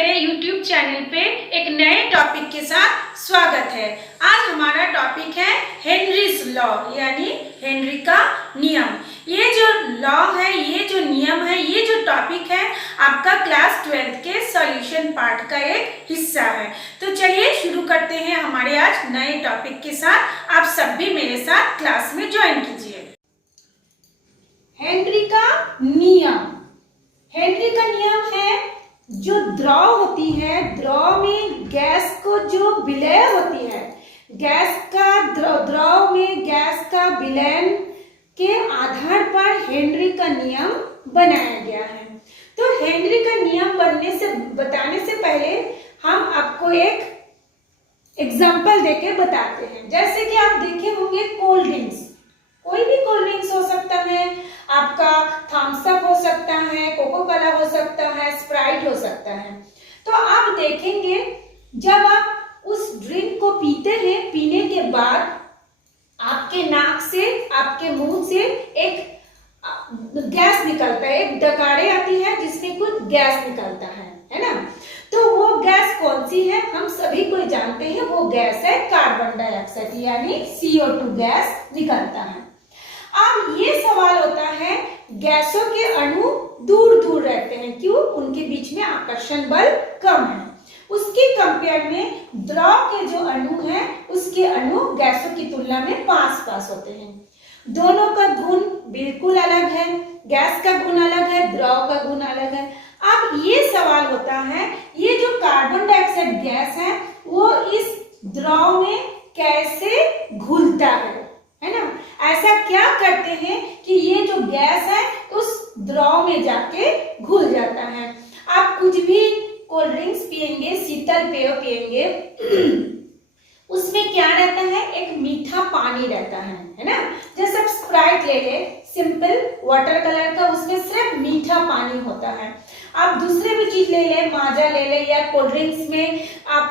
मेरे YouTube channel पे एक नए टॉपिक के साथ स्वागत है। आज हमारा टॉपिक है हेनरीज लॉ यानी हेनरी का नियम। ये जो लॉ है, ये जो नियम है, ये जो टॉपिक है आपका क्लास 12th के सॉल्यूशन पार्ट का एक हिस्सा है। तो चलिए शुरू करते हैं हमारे आज नए टॉपिक के साथ। आप सब भी मेरे साथ क्लास में ज्वाइन कीजिए। हेनरी का नियम। हेनरी का नियम है जो द्रव होती है, द्रव में गैस को जो विलय होती है, गैस का द्रव में गैस का विलयन के आधार पर हेनरी का नियम बनाया गया है। तो हेनरी का नियम बताने से पहले हम आपको एक एग्जाम्पल देके बताते हैं। जैसे कि आप देखे होंगे कोल्ड ड्रिंक्स, कोई भी कोल्ड ड्रिंक्स हो सकता है, आपका थम्स अप हो सकता है, कोको कोला हो सकता है, स्प्राइट हो सकता है। तो आप देखेंगे जब आप उस ड्रिंक को पीते हैं, पीने के बाद आपके नाक से, आपके मुंह से एक गैस निकलता है, एक डकारे आती है जिसमें कुछ गैस निकलता है ना। तो वो गैस कौन सी है, हम सभी को जानते हैं। वो गैस है कार्बन डाइऑक्साइड यानी CO2 गैस निकलता है। अब ये सवाल होता है, गैसों के अणु दूर दूर रहते हैं, क्यों? उनके बीच में आकर्षण बल कम है। उसके कंपेयर में द्रव के जो अणु हैं, उसके अणु गैसों की तुलना में पास पास होते हैं। दोनों का गुण बिल्कुल अलग है, गैस का गुण अलग है, द्रव का गुण अलग है। अब ये सवाल होता है, ये जो कार्बन डाइऑक्साइड गैस है वो इस द्रव में कैसे घुलता है ना। ऐसा क्या करते हैं कि ये जो गैस है उस द्रव में जाके घुल जाता है। आप कुछ भी कोल्ड ड्रिंक्स पिएंगे, शीतल पेय पिएंगे, उसमें क्या रहता है, एक मीठा पानी रहता है ना। जैसे आप स्प्राइट ले ले, सिंपल वाटर कलर का, उसमें सिर्फ मीठा पानी होता है। आप दूसरे भी चीज ले ले, माजा ले ले, या कोल्ड ड्रिंक्स में आप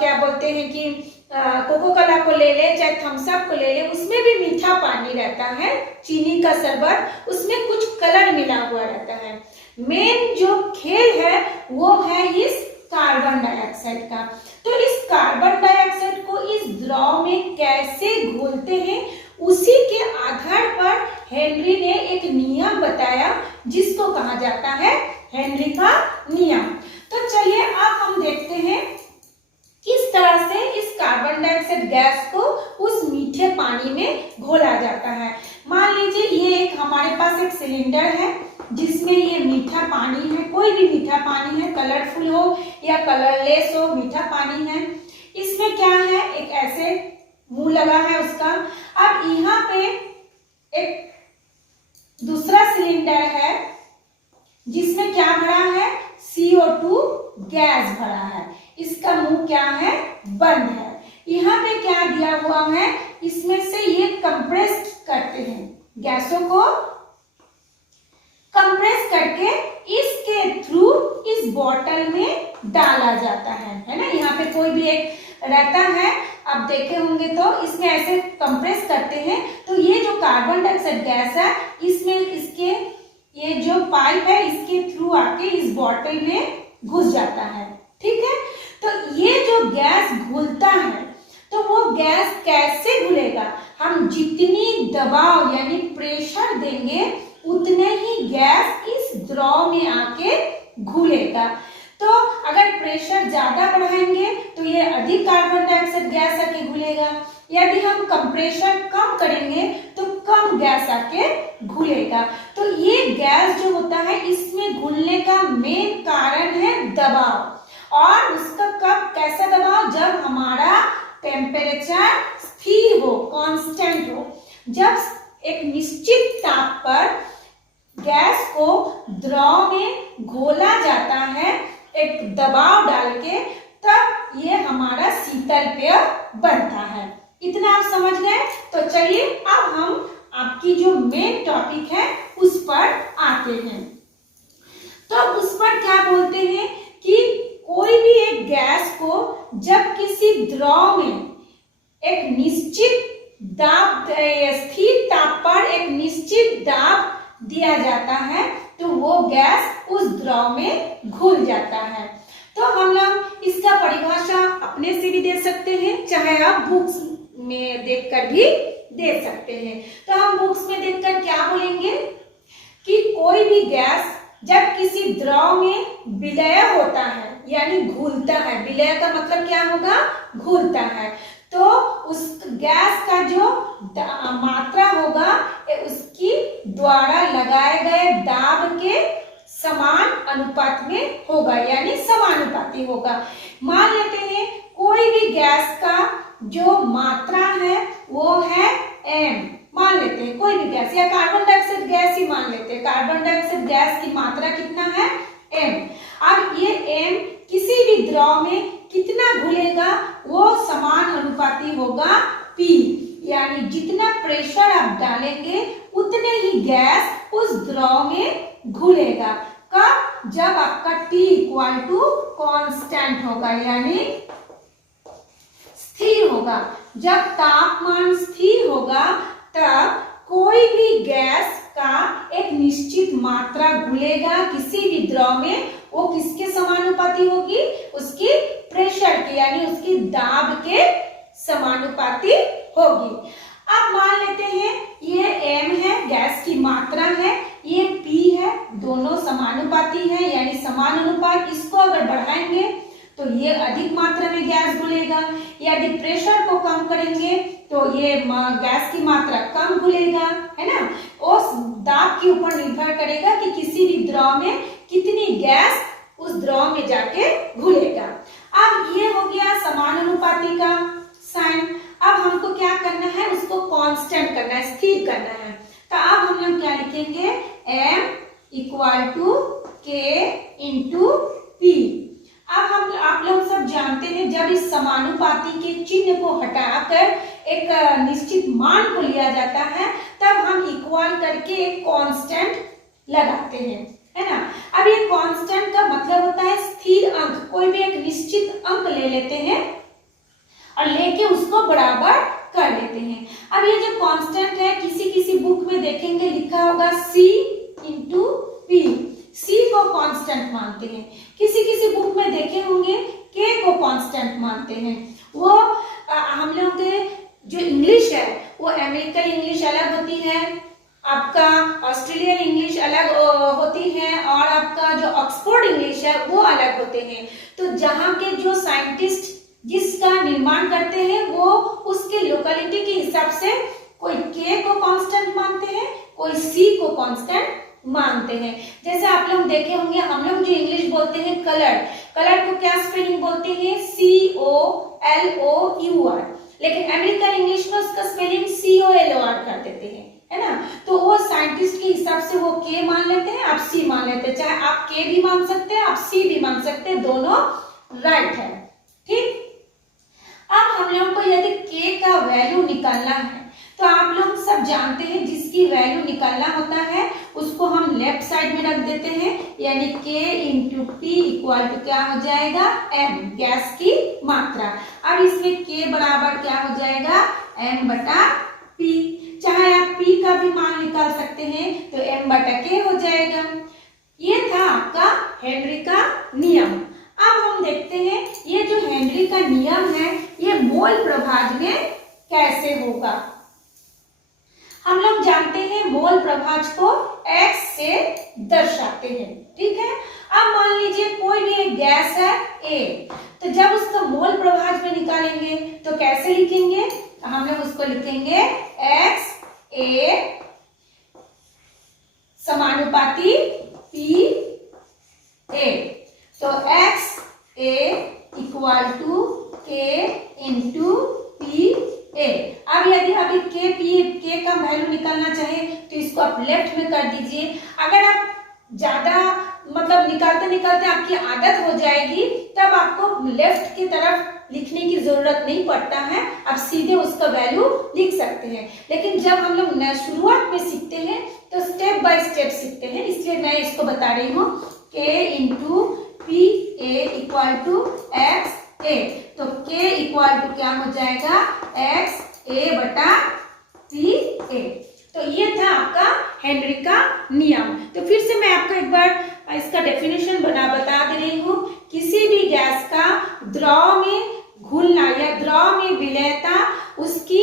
क्या बोलते हैं कि कोको कोला को ले ले, चाहे थम्स अप को ले ले, उसमें भी मीठा पानी रहता है, चीनी का शरबत, उसमें कुछ कलर मिला हुआ रहता है। मेन जो खेल है वो है इस कार्बन डाइऑक्साइड का। तो इस कार्बन डाइऑक्साइड को इस द्रव में कैसे घोलते हैं, उसी के आधार पर हेनरी ने एक नियम बताया जिसको कहा जाता है हेनरी का नियम। तो चलिए अब हम देखते हैं किस तरह से इस कार्बन डाइऑक्साइड गैस को उस मीठे पानी में घोला जाता है। मान लीजिए ये एक हमारे पास एक सिलेंडर है जिसमें ये मीठा पानी है, कोई भी मीठा पानी है, कलरफुल हो या कलरलेस हो, मीठा पानी है। इसमें क्या है, एक ऐसे मुंह लगा है उसका। अब यहाँ पे एक दूसरा सिलेंडर है जिसमें क्या भरा है, CO2 गैस भरा है। इसका मुंह क्या है, बंद है। यहाँ पे क्या दिया हुआ है, इसमें से ये कंप्रेस करते हैं, गैसों को कंप्रेस करके इसके थ्रू इस बॉटल में डाला जाता है ना। यहाँ पे कोई भी एक रहता है, आप देखे होंगे तो इसमें ऐसे कंप्रेस करते हैं, तो ये जो कार्बन डाइऑक्साइड गैस है इसमें इसके ये जो पाइप है इसके थ्रू आके इस बॉटल में घुस जाता है। ठीक है, तो ये जो गैस घुलता है, तो वो गैस कैसे घुलेगा, हम जितनी दबाव यानी प्रेशर देंगे उतने ही गैस इस द्रव में आके घुलेगा। तो अगर प्रेशर ज्यादा बढ़ाएंगे तो ये अधिक कार्बन डाइऑक्साइड गैस आके घुलेगा, यदि हम कंप्रेशर कम करेंगे तो कम गैस आके घुलेगा। तो ये गैस जो होता है इसमें घुलने का मेन कारण है दबाव। और उसका कब, कैसा दबाव, जब हमारा टेम्परेचर स्थिर हो, कांस्टेंट हो। जब एक निश्चित ताप पर गैस को द्रव में घोला जाता है एक दबाव डाल के, तब ये हमारा शीतल पेय बनता है। इतना आप समझ गए। तो चलिए अब हम आपकी जो मेन टॉपिक है उस पर आते हैं। तो उस पर क्या बोलते हैं कि कोई भी एक गैस को जब किसी द्रव में एक निश्चित दाब, स्थिर ताप पर एक निश्चित दाब दिया जाता है तो वो गैस उस द्रव में घुल जाता है। तो हम लोग इसका परिभाषा अपने से भी दे सकते हैं, चाहे आप बुक्स में देखकर भी दे सकते हैं। तो हम बुक्स में देखकर क्या बोलेंगे कि कोई भी गैस जब किसी द्रव में विलय होता है यानी घुलता है, विलय का मतलब क्या होगा, घुलता है, तो उस गैस का जो मात्रा होगा उसकी द्वारा लगाए गए दाब के समान अनुपात में होगा यानी समानुपाती होगा। मान लेते हैं कोई भी गैस का जो मात्रा है वो है m, मान लेते हैं कोई भी गैस, या कार्बन डाइऑक्साइड गैस ही मान लेते हैं, कार्बन डाइऑक्साइड गैस की मात्रा कितना है m। अब ये m किसी भी द्रव में कितना घुलेगा वो समान अनुपाती होगा P, यानी जितना प्रेशर आप डालेंगे उतने ही गैस उस द्रव में घुलेगा। कब, जब आपका T इक्वल टू कांस्टेंट होगा यानी स्थिर होगा। जब तापमान स्थिर होगा तब कोई भी गैस का एक निश्चित मात्रा घुलेगा किसी भी द्रव में, वो किसके समानुपाती होगी, उसकी प्रेशर के यानी उसकी दाब के समानुपाती होगी। अब मान लेते हैं ये m है, गैस की मात्रा है, ये p है, दोनों समानुपाती है यानी समान अनुपात। इसको अगर बढ़ाएंगे तो ये अधिक मात्रा में गैस घुलेगा, यदि प्रेशर को कम करेंगे तो ये गैस की मात्रा कम घुलेगा, है ना। उस दाब के ऊपर निर्भर करेगा कि किसी भी द्रव में कितनी गैस उस द्रव में जाके घुलेगा। अब ये हो गया समानुपाती का साइन। अब हमको क्या करना है, उसको कांस्टेंट करना है, स्थिर करना है। तो अब हम लोग क्या लिखेंगे, m equal to k into p। अब हम आप लोग सब जानते हैं जब इस समानुपाती के चिन्ह को हटाकर एक निश्चित मान को लिया जाता है तब हम इक्वल करके एक कांस्टेंट लगाते हैं, है ना। अब ये कांस्टेंट का मतलब होता है स्थिर अंक, कोई भी एक निश्चित अंक ले लेते हैं और लेके उसको बराबर कर लेते हैं। अब ये जो कांस्टेंट है किसी किसी बुक में देखेंगे लिखा होगा c इंटू p, c को कांस्टेंट मानते हैं, किसी किसी बुक में देखे होंगे k को कांस्टेंट मानते हैं। वो हम लोग के जो इंग्लिश है वो अमेरिकन इंग्लिश अलग होती है, आपका ऑस्ट्रेलियन इंग्लिश अलग होती है और आपका जो ऑक्सफोर्ड इंग्लिश है वो अलग होते हैं। तो जहाँ के जो साइंटिस्ट जिसका निर्माण करते हैं वो उसके लोकेलिटी के हिसाब से कोई k को कांस्टेंट मानते हैं, कोई c को कांस्टेंट मानते हैं। जैसे आप लोग देखे होंगे हम लोग जो इंग्लिश बोलते हैं कलर, कलर को क्या स्पेलिंग बोलते हैं, COLOUR, लेकिन अमेरिकन इंग्लिश में उसका स्पेलिंग COLOR कर देते हैं, है ना। तो वो साइंटिस्ट के हिसाब से वो k मान लेते हैं, आप c मान लेते हैं, चाहे आप k भी मान सकते हैं आप c भी मान सकते हैं, दोनों राइट है, ठीक। अब हम लोगों को यदि k का वैल्यू निकालना है तो आप लोग सब जानते हैं जिसकी वैल्यू निकालना होता है उसको हम लेफ्ट साइड में रख देते हैं, यानी k into p equal to क्या हो जाएगा, m, गैस की मात्रा। अब इसमें k बराबर क्या हो जाएगा, m बटा p, चाहे आप p का भी मान निकाल सकते हैं तो m बटा k हो जाएगा। ये था आपका हेनरी का नियम। अब हम देखते हैं ये जो हेनरी का नियम है ये मोल प्रभाज में कैसे होगा। हम लोग जानते हैं मोल प्रभाज को x से दर्शाते हैं, ठीक है। अब मान लीजिए कोई भी एक गैस है A, तो जब उसका मोल प्रभाज में निकालेंगे तो कैसे लिखेंगे, हम लोग उसको लिखेंगे x A समानुपाती P A, तो x A equal to k into P A। अब यदि अभी k का वैल्यू निकालना चाहे तो इसको आप लेफ्ट में कर दीजिए। अगर आप ज्यादा मतलब निकालते निकालते आपकी आदत हो जाएगी तब आपको लेफ्ट की तरफ लिखने की जरूरत नहीं पड़ता है, आप सीधे उसका वैल्यू लिख सकते हैं। लेकिन जब हम लोग शुरुआत में सीखते हैं तो स्टेप बाय स्टेप सीखते हैं, इसलिए मैं इसको बता रही हूँ k into P A equal to x A, तो k इक्वल टू क्या हो जाएगा, x A बटा P A। तो ये था आपका हेनरी का नियम। तो फिर से मैं आपको एक बार इसका डेफिनेशन बता दे रही हूँ। किसी भी गैस का द्रव में घुलना या द्रव में विलयता उसकी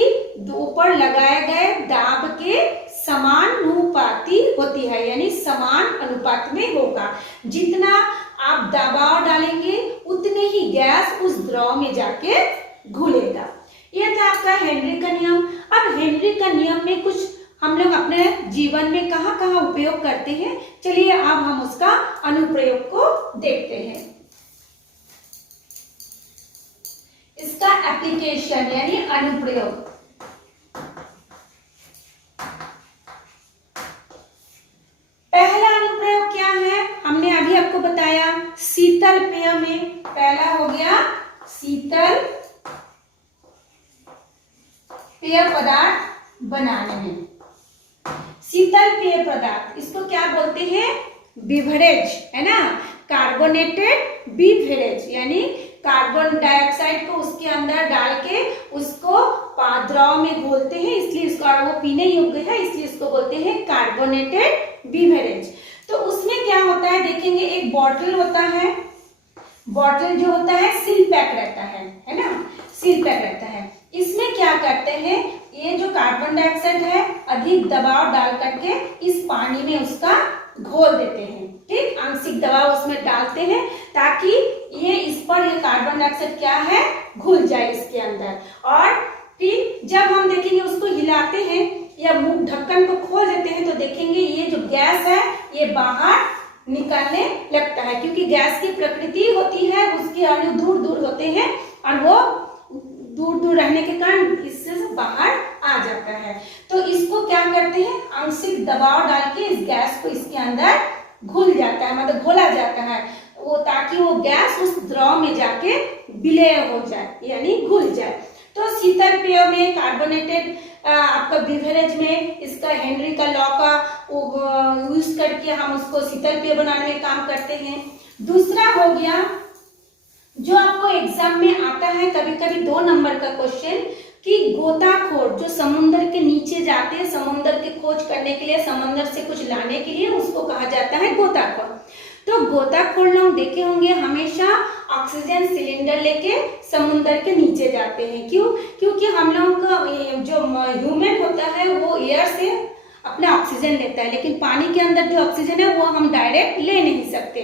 ऊपर लगाए गए दाब के समानुपाती होती है, यानी समान अनुपात में होगा। जितना आप दबाव डालेंगे उतने ही गैस उस द्रव में जाके घुलेगा। यह था आपका हेनरी का नियम। अब हेनरी का नियम में कुछ हम लोग अपने जीवन में कहाँ कहाँ उपयोग करते हैं, चलिए अब हम उसका अनुप्रयोग को देखते हैं। इसका एप्लीकेशन यानी अनुप्रयोग। पहला अनुप्रयोग क्या है, हमने अभी आपको बताया शीतल पेय में। पहला हो गया शीतल पेय पदार्थ बनाने में। शीतल पेय पदार्थ इसको क्या बोलते हैं, बीवरेज, है ना। कार्बोनेटेड बीवरेज यानी कार्बन डाइऑक्साइड को उसके अंदर डाल के उसको द्रव में घोलते हैं, इसलिए इसको, और वो पीने योग्य है इसलिए इसको बोलते हैं कार्बोनेटेड बीवरेज। तो उसमें क्या होता है देखेंगे, एक बॉटल होता है, बॉटल जो होता है सील पैक रहता है ना, सील पैक रहता है। इसमें क्या करते हैं, ये जो कार्बन डाइऑक्साइड है अधिक दबाव डाल करके इस पानी में उसका घोल देते हैं, ठीक। आंशिक दबाव उसमें डालते हैं ताकि ये इस पर ये कार्बन डाइऑक्साइड क्या है, घुल जाए इसके अंदर। और फिर जब हम देखेंगे उसको हिलाते हैं या मुंह ढक्कन को खोल देते हैं तो देखेंगे ये जो गैस है ये बाहर निकलने लगता है, क्योंकि गैस की प्रकृति होती है उसके अणु दूर दूर होते हैं और वो दूर दूर रहने के कारण इससे बाहर आ जाता है। तो इसको क्या करते हैं, आंशिक दबाव डाल के इस गैस को इसके अंदर घुल जाता है, मतलब घोला जाता है वो, ताकि वो गैस उस द्रव में जाके विलय हो जाए यानी घुल जाए। तो शीतल पेय में कार्बोनेटेड आपका बीवरेज में इसका हेनरी का लॉ का यूज करके हम उसको शीतल पेय बनाने में काम करते हैं। दूसरा हो गया जो आपको एग्जाम में आता है कभी कभी 2 नंबर का क्वेश्चन, कि गोताखोर जो समुद्र के नीचे जाते हैं समुद्र की खोज करने के लिए, समुद्र से कुछ लाने के लिए, उसको कहा जाता है गोताखोर। तो गोताखोर लोग देखे होंगे हमेशा ऑक्सीजन सिलेंडर लेके समुद्र के नीचे जाते हैं। क्यों? क्योंकि हम लोग का जो ह्यूमन होता है वो एयर से अपना ऑक्सीजन लेता है, लेकिन पानी के अंदर जो ऑक्सीजन है वो हम डायरेक्ट ले नहीं सकते,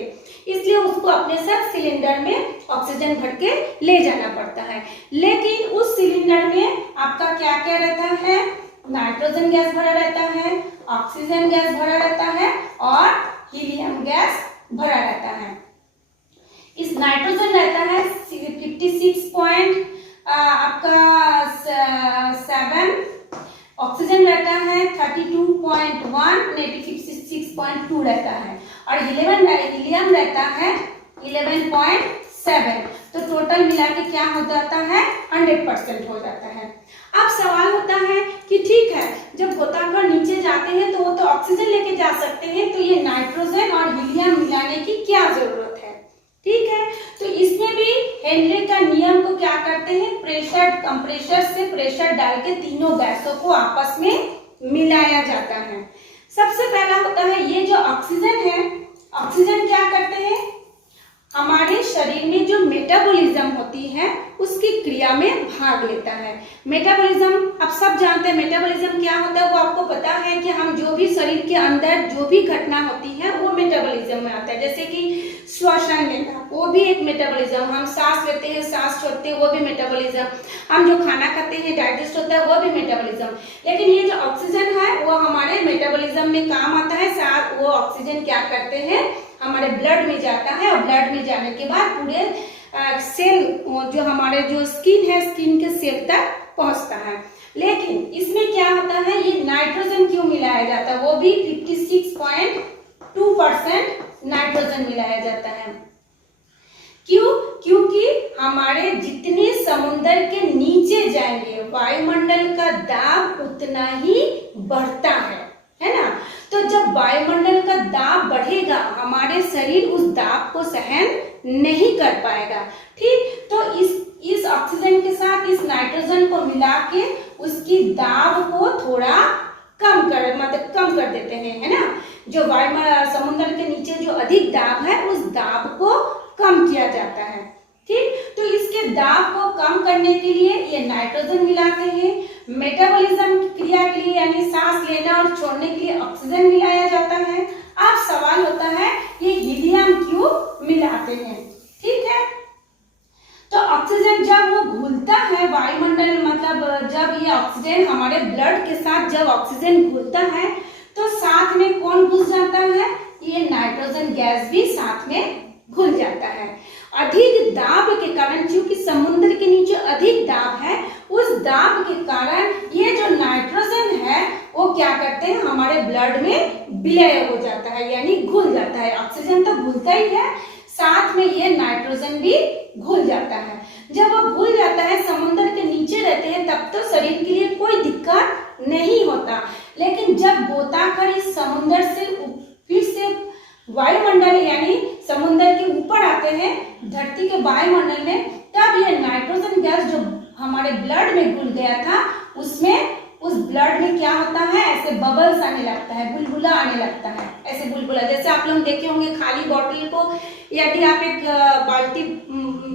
इसलिए उसको अपने साथ सिलेंडर में ऑक्सीजन भर के ले जाना पड़ता है। लेकिन उस सिलेंडर में आपका क्या क्या रहता है, नाइट्रोजन गैस भरा रहता है, ऑक्सीजन गैस भरा रहता है और हीलियम गैस भरा रहता है। इस नाइट्रोजन रहता है 56 आपका 7, ऑक्सीजन रहता है 32.1, 56.2 रहता है और हीलियम रहता है 11.7। तो टोटल मिला के क्या हो जाता है, 100% हो जाता है। अब सवाल होता है कि ठीक है, जब गोताखोर नीचे जाते हैं तो वो तो ऑक्सीजन लेके जा सकते हैं, तो ये नाइट्रोजन और हीलियम मिलाने की क्या जरूरत है, ठीक है। तो इसमें भी हेनरी का नियम को क्या करते हैं, प्रेशर कंप्रेसर से प्रेशर डाल के तीनों गैसों को आपस में मिलाया जाता है। सबसे पहला होता है ये जो ऑक्सीजन है, ऑक्सीजन क्या करते हैं, हमारे शरीर में जो मेटाबॉलिज्म होती है उसकी क्रिया में भाग लेता है। मेटाबॉलिज्म आप सब जानते हैं, मेटाबॉलिज्म क्या होता है वो आपको पता है कि हम जो भी शरीर के अंदर जो भी घटना होती है वो मेटाबॉलिज्म में आता है। जैसे कि श्वसन लेना वो भी एक मेटाबॉलिज्म, हम सांस लेते हैं सांस छोड़ते हैं वो भी मेटाबॉलिज्म, हम जो खाना खाते हैं डाइजेस्ट होता है वो भी मेटाबॉलिज्म। लेकिन ये जो ऑक्सीजन है वो हमारे मेटाबॉलिज्म में काम आता है। साथ वो ऑक्सीजन क्या करते हैं, हमारे ब्लड में जाता है और ब्लड में जाने के बाद पूरे सेल जो हमारे जो स्किन है स्किन के सेल तक पहुंचता है। लेकिन इसमें क्या होता है, ये नाइट्रोजन क्यों मिलाया जाता है, वो भी 56.2% नाइट्रोजन मिलाया जाता है। क्यों? क्योंकि हमारे जितने समुद्र के नीचे जाएंगे वायुमंडल का दाब उतना ही बढ़ता है ना। तो जब वायुमंडल का दाब बढ़ेगा हमारे शरीर उस दाब को सहन नहीं कर पाएगा, ठीक। तो इस ऑक्सीजन के साथ इस नाइट्रोजन को मिला के उसकी दाब को थोड़ा कम कर देते हैं, है ना। जो समुद्र के नीचे जो अधिक दाब है उस दाब को कम किया जाता है। ठीक, तो इसके दाब को कम करने के लिए ये नाइट्रोजन मिलाते हैं। मेटाबॉलिज्म क्रिया के लिए यानी सांस लेना और छोड़ने के लिए ऑक्सीजन मिलाया जाता है। अब सवाल होता है ये हीलियम क्यों मिलाते हैं? ठीक है, तो ऑक्सीजन जब वो घुलता है वायुमंडल, मतलब जब ये ऑक्सीजन हमारे ब्लड के साथ जब ऑक्सीजन घुलता है तो साथ में कौन घुल जाता है? ये नाइट्रोजन गैस भी साथ में घुल जाता है। अधिक दाब के कारण, क्योंकि समुद्र के नीचे अधिक दाब है, उस दाब के कारण ये जो नाइट्रोजन है वो क्या करते हैं, हमारे ब्लड में विलय हो जाता है, यानी घुल जाता है। ऑक्सीजन तो घुलता ही है, साथ में ये नाइट्रोजन भी घुल जाता है। जब वो घुल जाता है, समुद्र के नीचे रहते हैं, तब तो शरीर के लिए कोई दिक्कत नहीं होता। लेकिन जब गोताखोर इस समुद्र से फिर से वायुमंडल यानी समुद्र के ऊपर आते हैं, धरती के वायुमंडल में, तब ये नाइट्रोजन गैस जो हमारे ब्लड में घुल गया था उसमें, उस ब्लड में क्या होता है, ऐसे बबल्स आने लगता है, बुलबुला आने लगता है। ऐसे बुलबुला, जैसे आप लोग देखे होंगे खाली बॉटल को यदि आप एक बाल्टी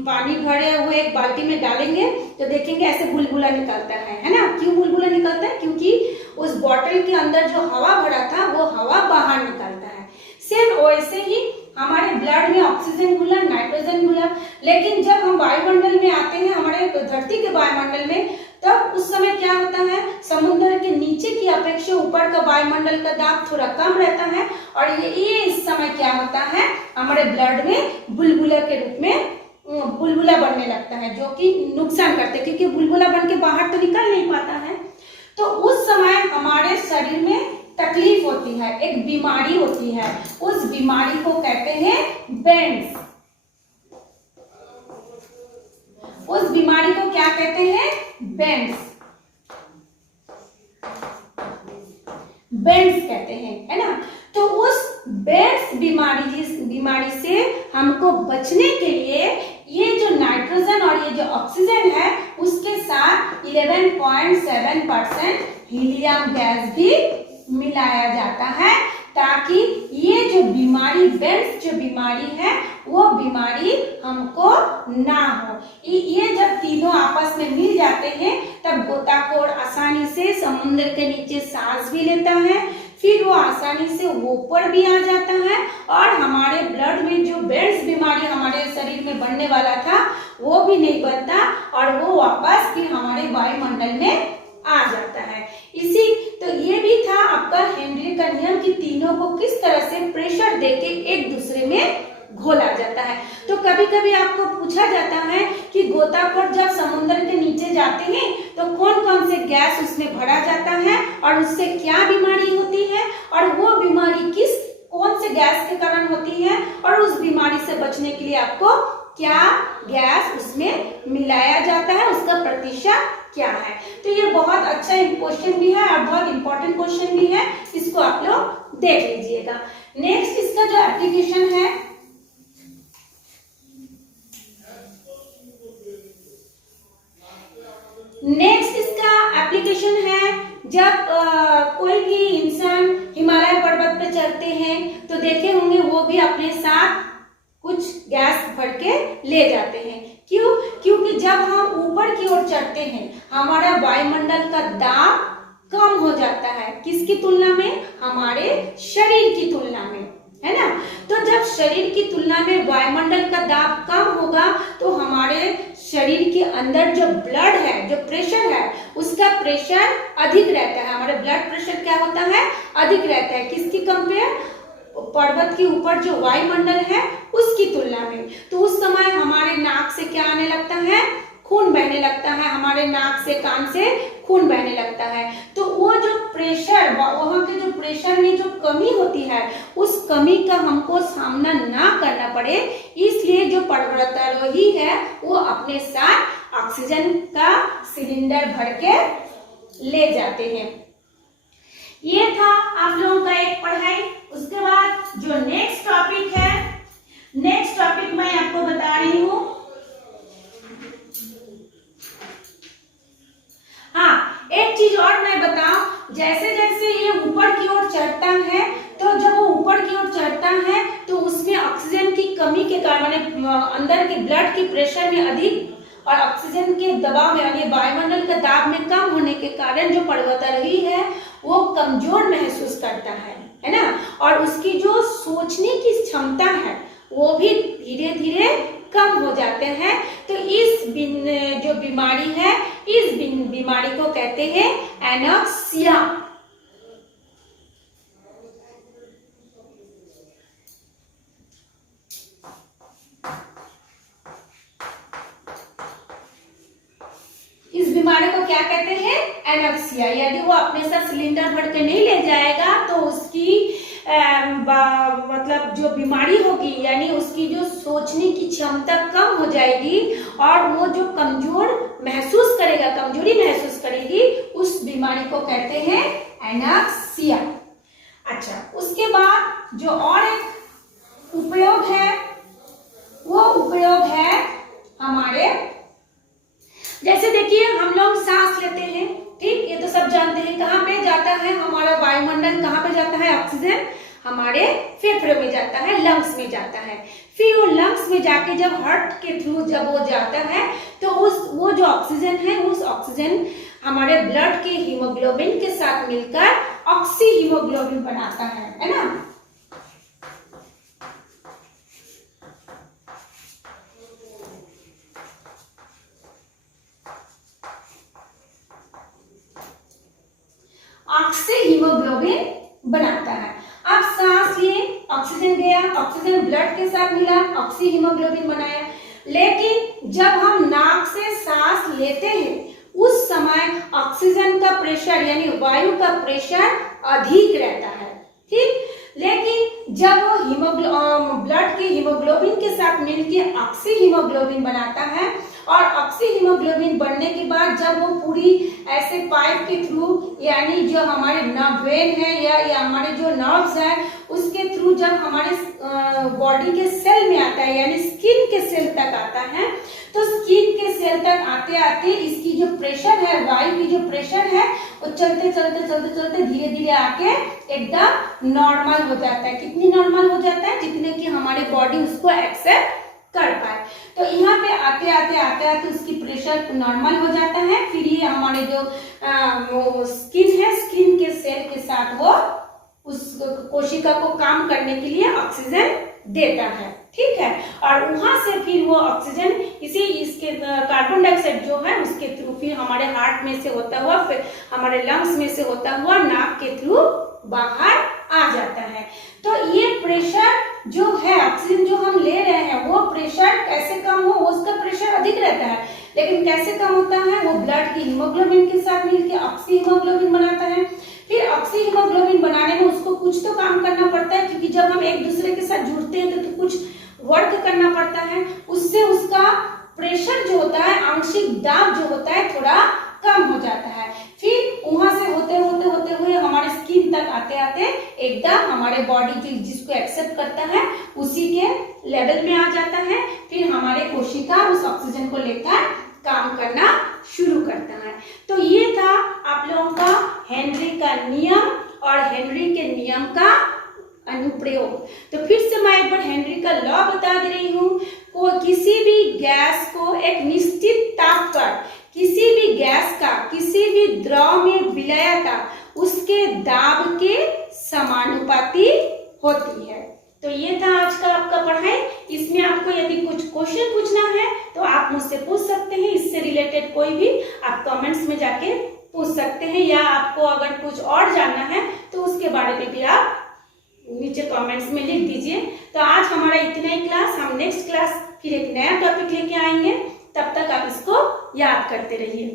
पानी भरे हुए एक बाल्टी में डालेंगे तो देखेंगे ऐसे बुलबुला निकलता है ना? क्यों बुलबुला निकलता है? क्योंकि उस बॉटल के अंदर जो हवा भरा था वो हवा बाहर निकलता है। सेम वैसे ही हमारे ब्लड में ऑक्सीजन घुला, नाइट्रोजन घुला, लेकिन जब हम वायुमंडल में आते हैं, हमारे धरती के वायुमंडल में, तब उस समय क्या होता है, समुद्र के नीचे की अपेक्षा ऊपर का वायुमंडल का दाब थोड़ा कम रहता है और ये इस समय क्या होता है, हमारे ब्लड में बुलबुला के रूप में बुलबुला बनने लगता है, जो कि नुकसान करते हैं, क्योंकि बुलबुला बन के बाहर तो निकल नहीं पाता है। तो उस समय हमारे शरीर में तकलीफ होती है, एक बीमारी होती है, उस बीमारी को कहते हैं बेंड्स। उस बीमारी को क्या कहते हैं? बेंड्स। बेंड्स कहते हैं, है ना? तो उस बेंड्स बीमारी से हमको बचने के लिए ये जो नाइट्रोजन और ये जो ऑक्सीजन है उसके साथ 11.7% हीलियम गैस भी मिलाया जाता है, ताकि ये जो बीमारी, बेंड्स जो बीमारी है, वो बीमारी हमको ना हो। ये जब तीनों आपस में मिल जाते हैं तब गोताखोर आसानी से समुद्र के नीचे सांस भी लेता है, फिर वो आसानी से ऊपर भी आ जाता है और हमारे ब्लड में जो बेंड्स बीमारी हमारे शरीर में बनने वाला था वो भी नहीं बनता और वो वापस फिर हमारे वायुमंडल में आ जाता है। तो ये भी था आपका हेनरी का नियम कि तीनों को किस तरह से प्रेशर देके एक दूसरे में घोला जाता है। तो कभी कभी आपको पूछा जाता है कि गोताखोर जब समुद्र के नीचे जाते हैं तो कौन कौन से गैस उसमें भरा जाता है और उससे क्या बीमारी होती है और वो बीमारी कौन से गैस के कारण होती है और उस बीमारी से बचने के लिए आपको क्या गैस उसमें मिलाया जाता है, उसका प्रतिशत क्या है। तो ये बहुत अच्छा क्वेश्चन भी है और बहुत इंपॉर्टेंट क्वेश्चन भी है, इसको आप लोग देख लीजिएगा। नेक्स्ट इसका जो एप्लीकेशन है, जब कोई भी इंसान हिमालय पर्वत पे चढ़ते हैं तो देखे होंगे वो भी अपने साथ कुछ गैस भर के ले जाते हैं। क्यों? क्योंकि जब हम ऊपर की ओर चढ़ते हैं हमारा वायुमंडल का दाब कम हो जाता है। किसकी तुलना में? हमारे शरीर की तुलना में, है ना। तो जब शरीर की तुलना में वायुमंडल का दाब कम होगा तो हमारे शरीर के अंदर जो ब्लड है, जो प्रेशर है, उसका प्रेशर अधिक रहता है। हमारे ब्लड प्रेशर क्या होता है? अधिक रहता है। किसकी कंपेयर? पर्वत के ऊपर जो वायुमंडल है उसकी तुलना में। तो उस समय हमारे नाक से क्या आने लगता है? खून बहने लगता है। हमारे नाक से, कान से खून बहने लगता है। तो वो जो प्रेशर, वहां के जो प्रेशर में जो कमी होती है उस कमी का हमको सामना ना करना पड़े, इसलिए जो पर्वतारोही है वो अपने साथ ऑक्सीजन का सिलेंडर भर के ले जाते हैं। ये था आप लोगों का एक पढ़ाई। उसके बाद जो नेक्स्ट टॉपिक है, नेक्स्ट टॉपिक मैं आपको बता रही हूँ। हाँ, एक चीज और मैं बताऊं, जैसे जैसे ये ऊपर की ओर चढ़ता है तो जब वो ऊपर की ओर चढ़ता है तो उसमें कारण माने अंदर के ब्लड के प्रेशर में अधिक और ऑक्सीजन के दबाव में यानी वायुमंडल का दाब में कम होने के कारण जो पर्वतारोही है वो कमजोर महसूस करता है ना, और उसकी जो सोचने की क्षमता है वो भी धीरे धीरे कम हो जाते हैं। तो इस जो बीमारी है, इस बीमारी को कहते हैं एनॉक्सिया। इस बीमारी को क्या कहते हैं? एनॉक्सिया। यदि वो अपने साथ सिलेंडर भर के नहीं ले जाएगा तो उसकी मतलब जो बीमारी होगी यानी उसकी जो सोचने की क्षमता कम हो जाएगी और वो जो कमजोर महसूस करेगा, कमजोरी महसूस करेगी, उस बीमारी को कहते हैं एनॉक्सिया। अच्छा, उसके बाद जो और एक उपयोग है वो उपयोग है हमारे, जैसे देखिए हम लोग सांस लेते हैं, ठीक, ये तो सब जानते हैं। कहाँ पे जाता है हमारा वायुमंडल, कहाँ पे जाता है? ऑक्सीजन हमारे फेफड़े में जाता है, लंग्स में जाता है। फिर वो लंग्स में जाके जब हार्ट के थ्रू जब वो जाता है तो वो जो ऑक्सीजन है, उस ऑक्सीजन हमारे ब्लड के हीमोग्लोबिन के साथ मिलकर ऑक्सी हीमोग्लोबिन बनाता है ना। ऑक्सी हीमोग्लोबिन बनाता है। आप सांस लिए, ऑक्सीजन गया, ऑक्सीजन ब्लड के साथ मिला, ऑक्सी हीमोग्लोबिन बनाया। लेकिन जब हम नाक से सांस लेते हैं उस समय ऑक्सीजन का प्रेशर यानी वायु का प्रेशर अधिक रहता है, ठीक। लेकिन जब वो ब्लड के हीमोग्लोबिन के साथ मिलकर ऑक्सी हीमोग्लोबिन बनाता है और ऑक्सी हीमोग्लोबिन बनने के बाद जब वो पूरी ऐसे पाइप के थ्रू यानी जो हमारे वेन है या हमारे जो नर्व्स है उसके थ्रू जब हमारे बॉडी के सेल में आता है यानी स्किन के सेल तक आता है, तो स्किन के सेल तक आते आते इसकी जो प्रेशर है, वायु की जो प्रेशर है, वो चलते चलते चलते चलते धीरे धीरे आके एकदम नॉर्मल हो जाता है। कितनी नॉर्मल हो जाता है? जितने कि हमारी बॉडी उसको एक्सेप्ट कर पाए। तो यहाँ पे आते आते उसकी प्रेशर नॉर्मल हो जाता है। फिर ये हमारे जो स्किन है, स्किन के सेल के साथ वो उस कोशिका को काम करने के लिए ऑक्सीजन देता है, ठीक है। और वहां से फिर वो ऑक्सीजन इसके कार्बन डाइऑक्साइड जो है उसके थ्रू फिर हमारे हार्ट में से होता हुआ, फिर हमारे लंग्स में से होता हुआ नाक के थ्रू बाहर आ जाता है। तो ये प्रेशर जो है, ऑक्सीजन जो हम ले रहे हैं वो प्रेशर कैसे कम हो? उसका प्रेशर अधिक रहता है, लेकिन कैसे कम होता है? वो ब्लड की हीमोग्लोबिन के साथ मिलकर ऑक्सी हीमोग्लोबिन बनाता है। फिर ऑक्सी हीमोग्लोबिन बनाने में उसको कुछ तो काम करना पड़ता है, क्योंकि जब हम एक दूसरे के साथ जुड़ते हैं तो कुछ वर्क करना पड़ता है। उससे उसका प्रेशर जो होता है, आंशिक दाब जो होता है, थोड़ा कम हो जाता है। फिर वहां से होते हुए हमारे स्किन तक आते आते एकदम हमारे बॉडी जिसको एक्सेप्ट करता है उसी के लेवल में आ जाता है। फिर हमारे कोशिका उस ऑक्सीजन को लेकर काम करना शुरू करता है। तो ये था आप लोगों का हेनरी का नियम और हेनरी के नियम का अनुप्रयोग। तो फिर से मैं एक बार हेनरी का लॉ बता दे रही हूँ। को किसी भी गैस को एक निश्चित ताप पर किसी भी गैस का किसी भी द्रव में विलयता उसके दाब के समानुपाती होती है। तो ये था आज का आपका पढ़ाई। इसमें आपको यदि कुछ क्वेश्चन पूछना है तो आप मुझसे पूछ सकते हैं। इससे रिलेटेड कोई भी आप कमेंट्स में जाके पूछ सकते हैं, या आपको अगर कुछ और जानना है तो उसके बारे में भी आप नीचे कमेंट्स में लिख दीजिए। तो आज हमारा इतना ही क्लास। हम नेक्स्ट क्लास फिर एक नया टॉपिक लेके आएंगे। तब तक आप इसको याद करते रहिए।